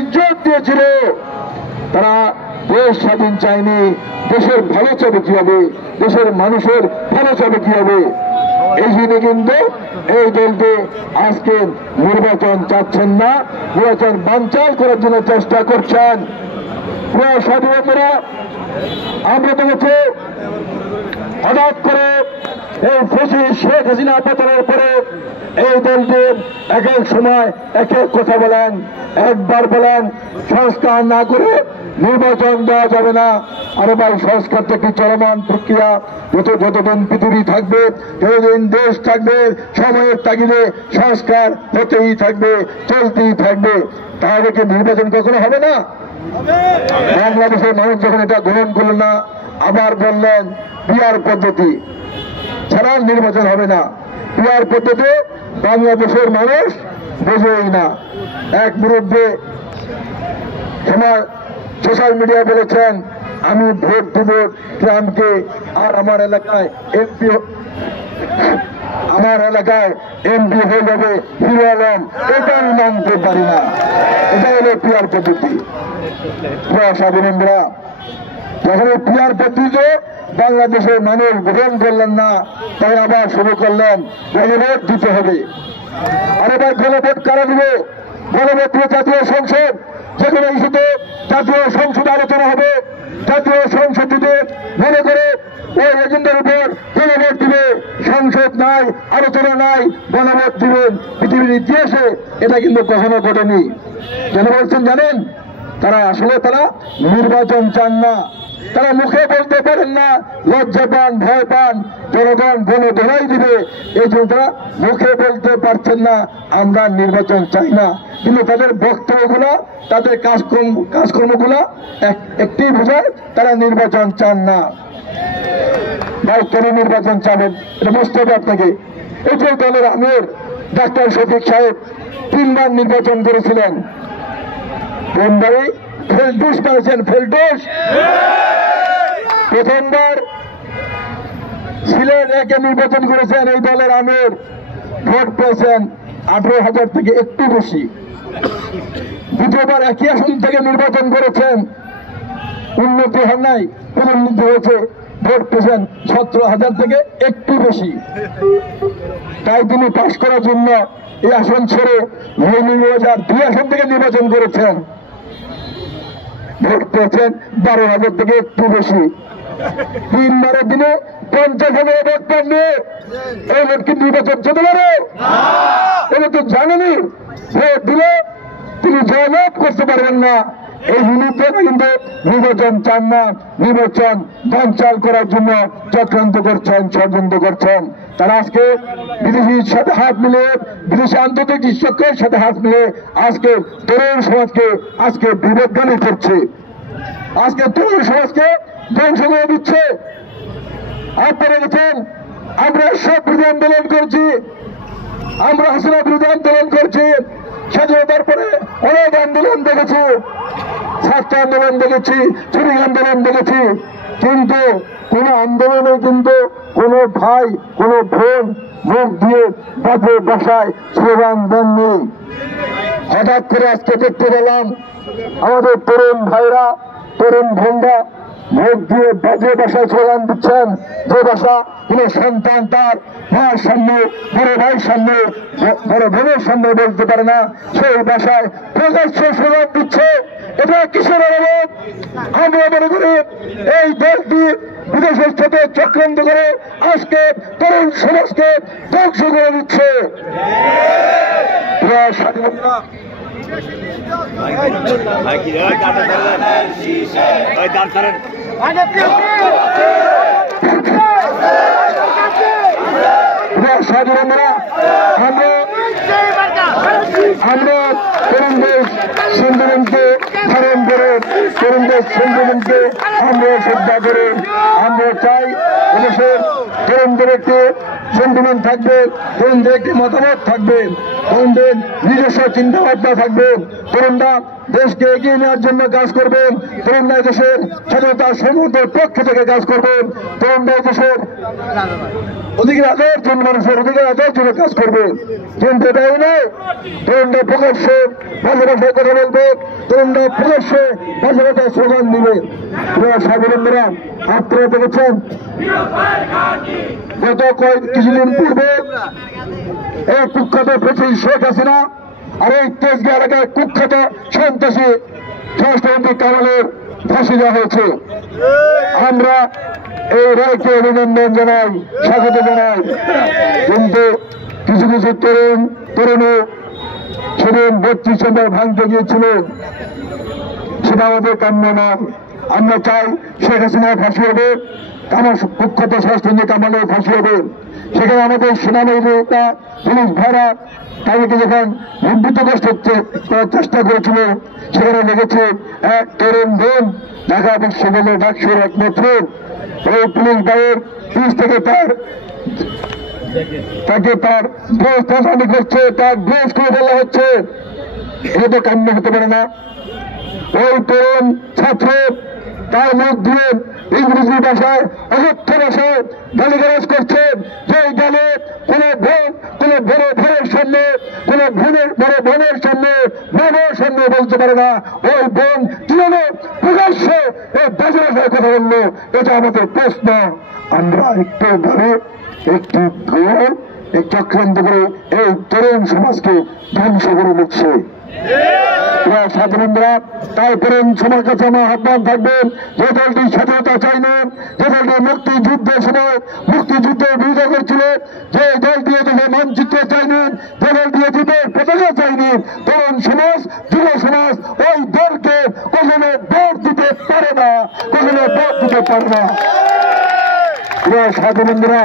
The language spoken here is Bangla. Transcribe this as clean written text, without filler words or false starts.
ইজ্জত দিয়েছিল, তারা দেশ স্বাধীন চায়নি, দেশের ভালো চাবে কি হবে, দেশের মানুষের ভালো চাবে কি হবে। এই জন্য কিন্তু এই দলটি আজকে নির্বাচন চাচ্ছেন না, নির্বাচন বানচাল করার জন্য চেষ্টা করছেন। প্রিয় সাথী বন্ধুরা, আমরা দেখেছি হঠাৎ করে এই ফ্যাসিস্ট শেখ হাসিনা পতনের পরে এই দলটির এক এক সময় এক এক কথা বলেন, একবার বলেন সংস্কার না করে নির্বাচন দেওয়া যাবে না। আরে ভাই, সংস্কারটা কি চলমান প্রক্রিয়া, যতদিন পৃথিবী থাকবে, যতদিন দেশ থাকবে, সময়ের তাগিদে সংস্কার হতেই থাকবে, চলতেই থাকবে। তাহলে কি নির্বাচন কখনো হবে না? বাংলাদেশের মানুষ যখন এটা গ্রহণ করল না, আবার বললেন পিআর পদ্ধতি ছাড়া নির্বাচন হবে না। পিআর পদ্ধতি বাংলাদেশের মানুষ বোঝেই না। এক মুরব্বী সোশ্যাল মিডিয়া বলেছেন, আমি ভোট দিব ট্রাম্পকে, আর আমার এলাকায় এমপি হয়ে যাবে হিরো আলম। এটা আমি মানতে পারি না। এটা হলো পিআর পদ্ধতি। স্বাধীনরা যখন এই পিআর পদ্ধতিতে বাংলাদেশের মানুষ গ্রহণ করলেন না, তাই আবার শুরু করলেন গণভোট দিতে হবে। আরে ভাই, গণভোট কারা দিবে? গণভোট দিয়ে জাতীয় সংসদ, যেখানে ইস্যুতে জাতীয় সংসদ আলোচনা হবে, জাতীয় সংসদ দিতে মনে করে ওই এজেন্ডার উপর গণভোট দিবে। সংসদ নাই, আলোচনা নাই, গণভোট দিবেন। পৃথিবীর ইতিহাসে এটা কিন্তু কখনো ঘটেনি। কেন বলছেন জানেন? তারা নির্বাচন চান না, তারা মুখে বলতে পারেন না, লজ্জা পান, ভয় পান, জনগণ গণধোলাই দিবে, এই জন্য তারা মুখে বলতে পারছেন না আমরা নির্বাচন চাই না। কিন্তু তাদের বক্তব্যগুলা, তাদের কাজকর্মগুলা একটি বোঝায় তারা নির্বাচন চান না। ভাই, কেন নির্বাচন চাবেন এটা বুঝতে হবে আপনাকে। এই যে দলের আমির ডাক্তার শফিক সাহেব 3 বার নির্বাচন করেছিলেন, কোনবারই ফেলটুস করেছেন, ফেলটুস। প্রথমবার সিলেট 1-এ নির্বাচন করেছেন এই দলের আমির, ভোট পেয়েছেন 18,000 থেকে একটু বেশি। দ্বিতীয়বার একই আসন থেকে নির্বাচন করেছেন, উন্নতি হয় নাই, পদোন্নতি হয়েছে, ভোট পেয়েছেন 17,000 থেকে একটু বেশি। তাই তিনি পাশ করার জন্য এই আসন ছেড়ে মৌলভীবাজার 2 আসন থেকে নির্বাচন করেছেন, ভোট পেয়েছেন 12,000 থেকে একটু বেশি। 3 বারের দিনে 50,000 ভোট পাননি। এই ভোট কি নির্বাচন চলতে পারে? এটা তো জানেনি। ভোট দিলে তিনি জয়লাভ করতে পারবেন না। এই মুহূর্তে কিন্তু নির্বাচন চান না, নির্বাচন বানচাল করার জন্য চক্রান্ত করছেন, ষড়যন্ত্র করছেন। তারা আজকে বিদেশির সাথে হাত মিলিয়ে, বিদেশি আন্তর্জাতিক চক্রের সাথে হাত মিলিয়ে আজকে তরুণ সমাজকে আজকে বিভ্রান্ত করছে, আজকে তরুণ সমাজকে ধ্বংস করে দিচ্ছে। আপনারা দেখেন, আমরা সব বিরোধী আন্দোলন করছি, আমরা হাসিনা বিরোধী আন্দোলন করছি, স্বাধীনতার পরে অনেক আন্দোলন দেখেছি, ছাত্র আন্দোলন দেখেছি, শ্রমিক আন্দোলন দেখেছি, কিন্তু কোন আন্দোলনে কিন্তু কোন ভাই, কোন বোন মুখ দিয়ে বাজে ভাষায় স্লোগান দেননি। হঠাৎ করে আজকে দেখতে পেলাম আমাদের তরুণ ভাইরা, তরুণ বোনরা মুখ দিয়ে বাজে ভাষায় স্লোগান দিচ্ছেন, যে ভাষা কোন সন্তান তার মার সামনে, বড় ভাইয়ের সামনে, বড় বোনের সামনে বলতে পারে না, সেই ভাষায় প্রকাশ্য স্লোগান দিচ্ছে। এটা কিসের অবরোধ? আমরা মনে করি এই দলটি বিদেশের সাথে চক্রান্ত করে আজকে তরুণ সমাজকে ধ্বংস করে দিচ্ছে। আমরা তরুণদের সংগ্রামকে ধারণ করে তরুণদের সেন্টিমেন্টকে আমরা শ্রদ্ধা করে আমরা চাই এদেশের তরুণদের একটি সেন্টিমেন্ট থাকবে, তরুণদের একটি মতামত থাকবে, তরুণদের নিজস্ব চিন্তা ভাবনা থাকবে। তরুণরা দেশকে এগিয়ে নেওয়ার জন্য কাজ করবেন, তরুণরা দেশের স্বাধীনতা সমুদ্রের পক্ষ থেকে কাজ করবেন, তরুণরা দেশের অধিকার আদায়ের জন্য, মানুষের অধিকার আদায়ের জন্য কাজ করবে। কিন্তু এটাই নয়, তরুণরা প্রকাশ্যে ভাষা ভাষায় কথা বলবে, তরুণরা প্রকাশ্যে ভাষা ভাষায় স্লোগান দিবে। সাধারণরা আপনারা দেখেছেন গত কিছুদিন পূর্বে এই কুখ্যাত প্রেসিডেন্ট শেখ হাসিনা আর এই তেজগাঁ এলাকায় কুখ্যাত সন্ত্রাসী স্বরাষ্ট্রমন্ত্রী কামালের ফাঁসি দেওয়া হয়েছে। আমরা এই রায়কে অভিনন্দন জানাই, স্বাগত জানাই। কিন্তু কিছু কিছু তরুণী সেদিন 32 নম্বর ভাঙতে গিয়েছিলেন, সেটা আমাদের কাম্য নয়। আমরা চাই শেখ হাসিনার ফাঁসি হবে, কুখ্যাত স্বরাষ্ট্রমন্ত্রী কামালের ফাঁসি হবে। সেখানে আমাদের সেনাবাহিনীরা, পুলিশ ভাইরা তাদেরকে যখন নিবৃত্ত করার চেষ্টা করেছিল, সেখানে লেগেছে এক তরুণ বোন, ঢাকা বিশ্ববিদ্যালয়ের ডাকসুর একমাত্র ওই পুলিশ ভাইয়ের পিছ থেকে তাকে তার ড্রেস প্রদান করছে, তার ড্রেস করে বলা হচ্ছে। এটা তো কাম্য হতে পারে না। ওই তরুণ ছাত্র তার মুখ দিয়ে ইংরেজি ভাষায়, অকথ্য ভাষায় গালিগালাজ করছে, যে গালে কোনো বোন, কোনো বড় ভাইয়ের সামনে, কোনো বড় বোনের সামনে, বোনের সামনে বলতে পারে না। ওই বোন কিভাবে প্রকাশ্যে এই বাজে ভাষায় কথা বললো, এটা আমাদের প্রশ্ন। আমরা একটু ভাবে একটু চক্রান্ত করে এই তরুণ সমাজকে ধ্বংস করে দিচ্ছে। সাধারণরা তাই তরুণ সমাজ কাছে আমার আহ্বান থাকবেন, যে দলটি স্বাধীনতা চাইলেন, যে দলটি মুক্তিযুদ্ধের সময় মুক্তিযুদ্ধের বিরোধিতা করছিল, যে দলটি এদেশে মানচিত্র চাইলেন, যে দলটি এদেশের পতাকা চাইলেন, তরুণ সমাজ, যুব সমাজ ওই দলকে কখনো ভোট দিতে পারে না, কখনো ভোট দিতে পারে না। সাধারণরা